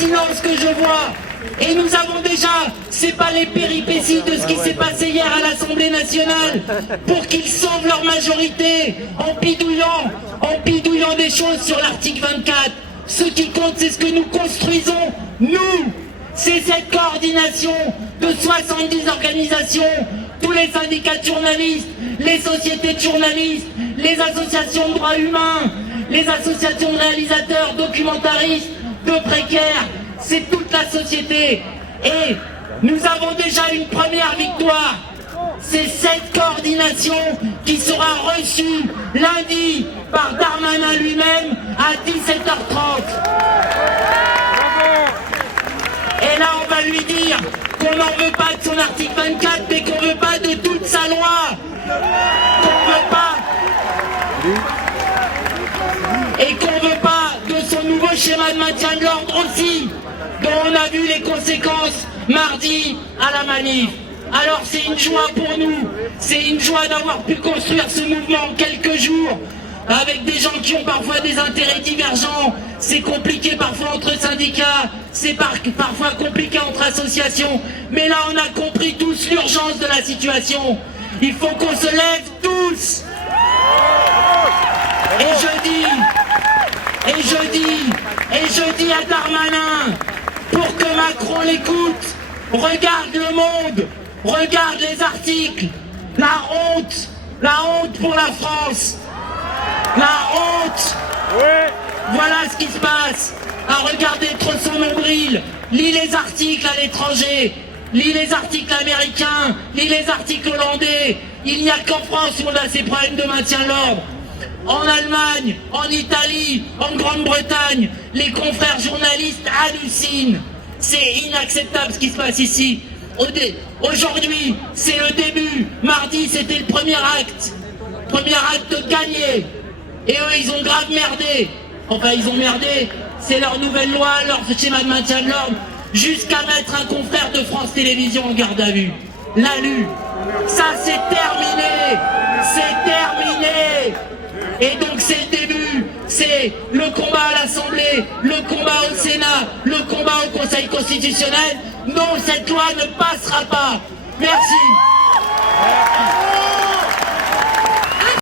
silence que je vois. Et nous avons déjà, c'est pas les péripéties de ce qui s'est passé hier à l'Assemblée nationale, pour qu'ils sauvent leur majorité en bidouillant des choses sur l'article 24. Ce qui compte, c'est ce que nous construisons, nous. C'est cette coordination de 70 organisations, tous les syndicats de journalistes, les sociétés de journalistes, les associations de droits humains, les associations de réalisateurs, documentaristes, de précaires, c'est toute la société. Et nous avons déjà une première victoire. C'est cette coordination qui sera reçue lundi par Darmanin lui-même à 17h30. Et là, on va lui dire qu'on n'en veut pas de son article 24, mais qu'on ne veut pas de toute sa loi. Qu'on ne veut pas. Et qu'on ne veut pas de son nouveau schéma de maintien de l'ordre aussi, dont on a vu les conséquences mardi à la manif. Alors c'est une joie pour nous, c'est une joie d'avoir pu construire ce mouvement en quelques jours, avec des gens qui ont parfois des intérêts divergents. C'est compliqué parfois entre syndicats, c'est parfois compliqué entre associations, mais là on a compris tous l'urgence de la situation. Il faut qu'on se lève tous. Et je dis à Darmanin, pour que Macron l'écoute, regarde Le Monde, regarde les articles, la honte pour la France, la honte. Voilà ce qui se passe, à regarder trop son nombril. Lis les articles à l'étranger, lis les articles américains, lis les articles hollandais. Il n'y a qu'en France où on a ces problèmes de maintien de l'ordre. En Allemagne, en Italie, en Grande-Bretagne, les confrères journalistes hallucinent. C'est inacceptable ce qui se passe ici. Aujourd'hui, c'est le début. Mardi, c'était le premier acte. Premier acte gagné. Et eux, ils ont grave merdé. Enfin, ils ont merdé. C'est leur nouvelle loi, leur schéma de maintien de l'ordre, jusqu'à mettre un confrère de France Télévisions en garde à vue. L'a lu. Ça, c'est terminé. C'est terminé. Et donc c'est le début, c'est le combat à l'Assemblée, le combat au Sénat, le combat au Conseil constitutionnel. Non, cette loi ne passera pas. Merci.